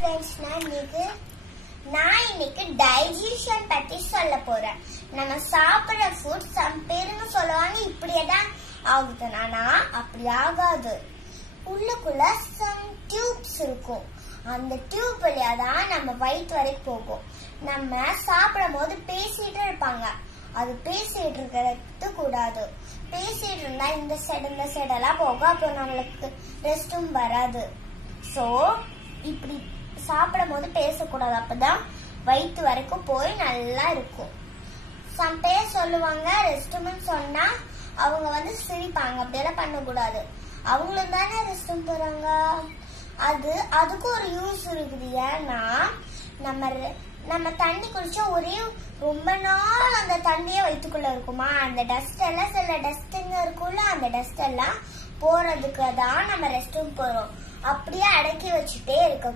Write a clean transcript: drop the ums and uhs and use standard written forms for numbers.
Friends நான் இன்னைக்கு digestion பத்தி சொல்ல போறேன். நம்ம சாப்பிடுற ஃபுட் சம் பேருங்க சொல்லுவாங்க இப்படியே தான் ஆகுது. ஆனா அப்படி ஆகாது. உள்ளுக்குள்ள சம் டியூப்ஸ் இருக்கும். அந்த டியூப் வழியா தான் நம்ம வயிற்று வரைக்கும் போகும். நம்ம சாப்பிடும் போது பேசிட்டு இருப்பாங்க. அது பேசிட்டு இருக்கிறது கூடாது. பேசிட்டு இருந்தா இந்த சைடு எல்லாம் போகும். அப்போ நம்மளுக்கு ரெஸ்டும் வராது. சோ இப்படி சாப்பிடும் போது பேசக்கூடாது. அப்பதான் வயிற்று வரைக்கும் போய் நல்லா இருக்கும். சம் பேர் சொல்லுவாங்க ரெஸ்ட்ரூம்னு சொன்னா அவங்க சிரிப்பாங்க. அப்படியெல்லாம் பண்ணக்கூடாது. அவங்களும் தானே ரெஸ்ட்ரூம் போறாங்க. அதுக்கு ஒரு யூஸ் இருக்குது. ஏன்னா நம்ம தண்ணி குடிச்சா ரொம்ப நாள் அந்த தண்ணியே வயிற்றுக்குள்ள இருக்குமா. அந்த டஸ்ட் எல்லாம் சில டஸ்ட்ங்க இருக்கும்ல, அந்த டஸ்ட் எல்லாம் போறதுக்கு தான் நம்ம ரெஸ்ட் ரூம் போறோம். அப்படியே அடக்கி வச்சுட்டே இருக்க